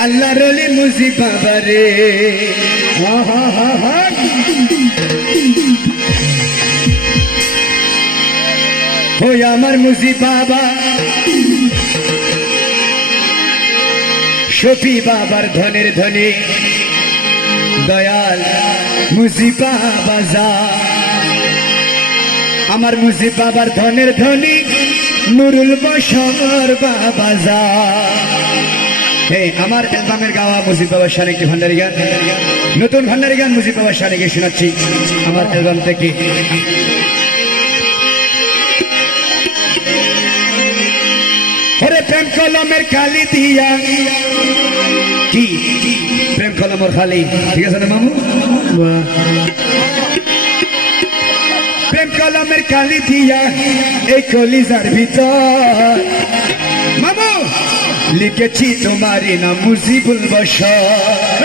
अल्लाह रोली मुझी बाबा रे हो আমার মুজি বাবা শফি বাবার ধনের ধনী দয়াল মুজি বাবা যা আমার মুজি বাবার ধনের ধনী নুরুল বশর বাবা যা আমার অ্যালবামের গাওয়া মুজিব বাবার শানে একটি ভান্ডারি গান নতুন ভান্ডারি গান মুজিব বাবার শানে গিয়ে শোনাচ্ছি আমার অ্যালবাম থেকে ওরে প্রেম কলমের কালি দিয়া কি প্রেম কলমের খালি ঠিক আছে না মামু প্রেম কলমের কালি দিয়া এই কলিজার ভিতর মামু লিখেছি তোমারই নাম মুজিবুল বশর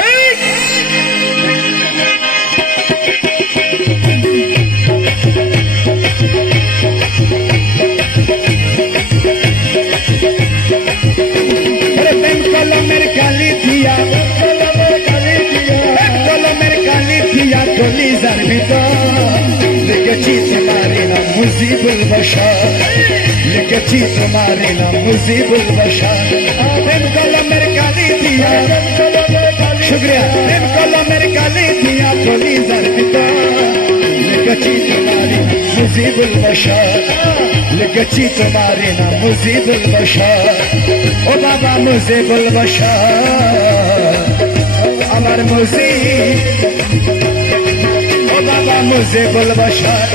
প্রেম কলমের কালি দিয়া কলমের কালি দিয়া কলিজার ভিতর লিখেছি তোমারই নাম মুজিবুল বশর লিখেছি তোমারই নাম মুজিবুল বশর প্রেম কলমের কালি দিয়া শুক্রিয়া প্রেম কলমের কালি দিয়া কলিজার ভিতর লিখেছি তোমারই নাম মুজিবুল বশর লিখেছি তোমারই নাম মুজিবুল বশর ও বাবা মুজিবুল বশর আমার মুজিব বাবা মুজিবুল বশর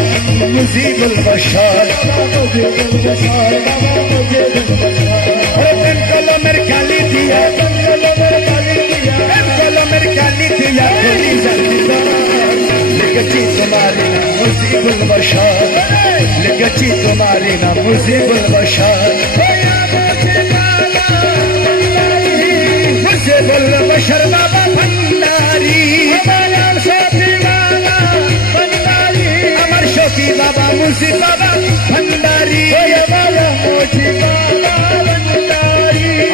মুজিবুল বশর প্রেম কলমের কালি দিয়া প্রেম কলমের কালি দিয়া কলিজার ভিতর লিখেছি তোমারই নাম মুজিবুল বশর লিখেছি তোমারই নাম মুজিবুল বশর মুজিবুল বশর বাবা ভান্ডারি শফি বাবা মুজি বাবা ভান্ডারি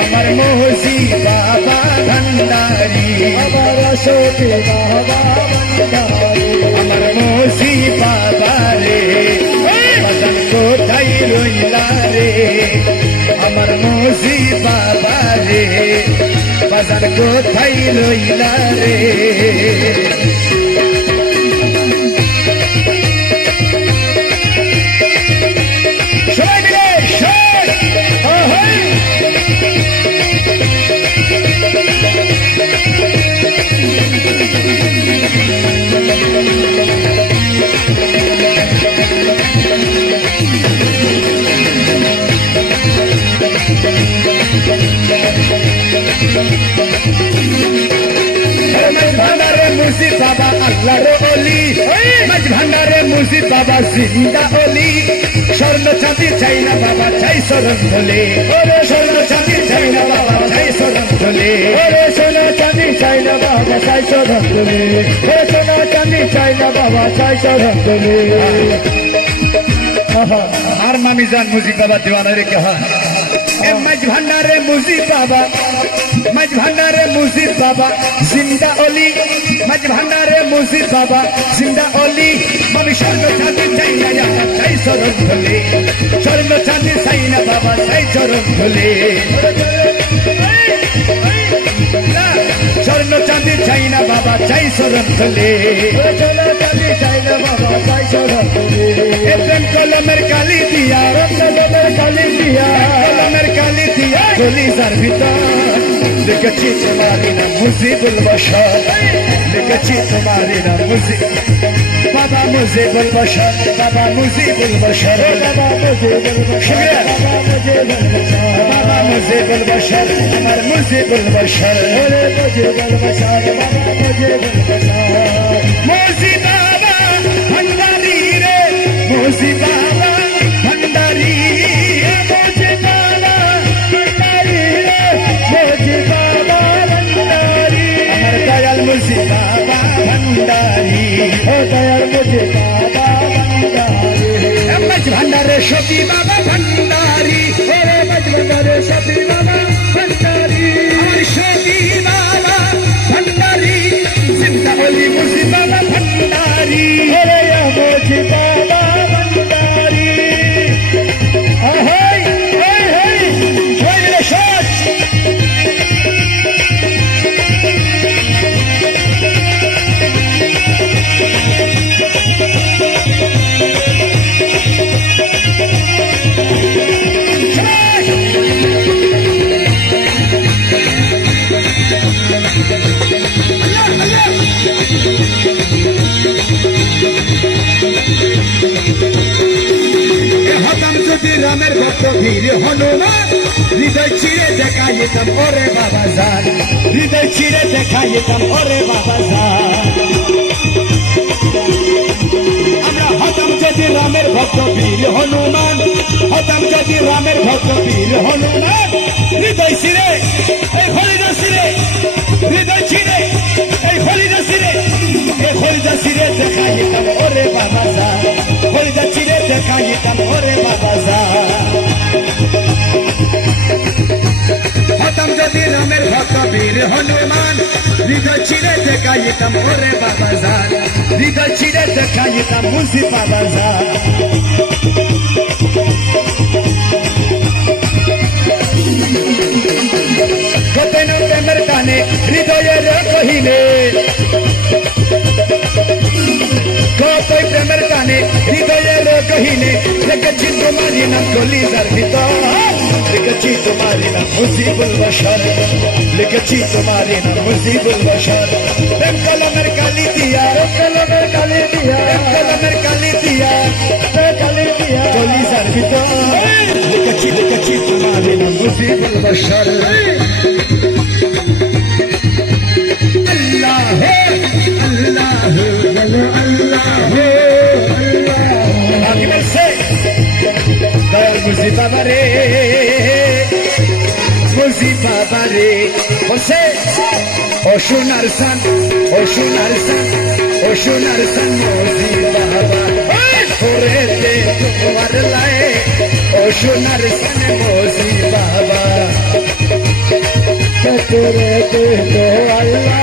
আমার মোহজি বাবা ভান্ডারি আমার শফি বাবা আমার মোহজি বাবা রে বাজান কোথায় রইলা রে আমার মোহজি বাবা রে বাজান কোথায় রইলা রে মুজিব বাবা আল্লাহর ওলি মাঝ ভান্ডারে মুজিব বাবা জিন্দা ওলি স্বর্ণ চাঁদি চাই না বাবা চাই শরণ ধলে ওরে স্বর্ণ চাঁদি চাই না বাবা চাই শরণ ধলে ওরে সোনা চাঁদি চাই না বাবা চাই শরণ ধলে ওরে সোনা চাঁদি চাই না বাবা চাই শরণ ধলে আর মামি জান মুজিব বাবা দিওয়ানা রে কে হয় মাঝ ভান্ডারে মুজিব বাবা মাঝ ভান্ডারে মুজিব বাবা জিন্দা অলি মাঝ ভান্ডারে মুজিব বাবা জিন্দা অলি আমি স্বর্ণ চাঁদি চাই না চাই চরণ ধলে স্বর্ণ চাঁদি চাই না বাবা চাই চরণ ধলে স্বর্ণ চাঁদি চাই না বাবা চাই চরণ ধলে চাই না বাবা চাই চরণ ধলে প্রেম কলমের কালি দিয়া কলমের কালি দিয়া কলমের কালি দিয়া কলিজার ভিতর লিখেছি তোমারই নাম মুজিবুল বশর লিখেছি তোমারই নাম মুজিব বাবা মুজিবুল বশর বাবা মুজিবুল বশর বাবা মুজিবুল বশর বাবা মুজিবুল বশর আমার মুজিবুল বশর ওরে মুজিবুল বশর বাবা মুজিবুল বশর মুজিব বাবা ভান্ডারি রে মুজিব বাবা ভান্ডারি মুজিব বাবা ভান্ডারি রে মুজিব বাবা ভান্ডারি আমার দয়াল মুজিব বাবা ভান্ডারি দয়াল মুঝি বাবা ভান্ডারি মাছ ভান্ডারে সতী বাবা ভান্ডারি ওরে মাছ ভান্ডারে সতী বাবা ভান্ডারি সতী বাবা ভান্ডারি চিন্তা বলি মুঝি বাবা ভান্ডারি ওরে মুঝি বাবা ভান্ডারি ahoy hey hey join the shots রামের ভক্ত বীর হনুমান হৃদয় চিরে দেখাইতাম ওরে বাবা জান হৃদয় চিরে দেখাইতাম ওরে বাবা জান আমরা হতাম যদি রামের ভক্ত বীর হনুমান হতাম যদি রামের ভক্ত বীর হনুমান হৃদয় চিরে এই হরিদা চিরে হৃদয় চিরে এই হরিদা চিরে এই হরিদা চিরে দেখাইতাম ওরে বাবা জান হরিদা চিরে দেখাইতাম ওরে বাবা জান হতাম যদি রামের ভক্ত বীর হনুমান হৃদয় চিরে দেখাইতাম ওরে বাবা জান হৃদয় চিরে দেখাইতাম মুঝি বাবা জান গোপেন প্রেমের গানে হৃদয়ের কহিলে কতই প্রেমের গানে হৃদয়ের কহিলে লিখেছি তোমারি নাম কলিজার ভিতর লিখেছি তোমারি নাম মুজিবুল বশর লিখেছি তোমারি নাম মুজিবুল বশর প্রেম কলমের কালি দিয়া কলমের কালি দিয়া কলমের কালি দিয়া কালি দিয়া কলিজার ভিতর লিখেছি তোমারি নাম মুজিবুল বশর আল্লাহ আল্লাহ মুঝি বাবা রে মুঝি বাবা রে বসে ও সোনার সান ও সোনার সান ও সোনার সান মুঝি বাবা ওরে দে তোমার লাই ও সোনার সান মুঝি বাবা তোরে দে তো আল্লাহ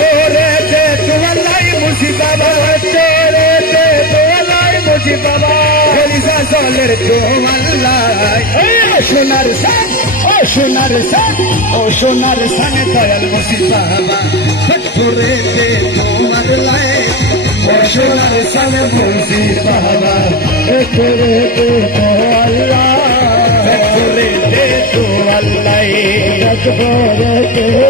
তোরে দে তো আল্লাহ মুঝি বাবা তোরে দে তো আল্লাহ মুঝি বাবা জলের তোমাল্লাই ও সোনার সান ও সোনার সান ও সোনার সানে দয়াল মুঝি বাবা করে দে তোমার লাই ও সোনার সানে মুঝি বাবা করে দে তো আল্লাহ করে দে তো আল্লাহ করে দে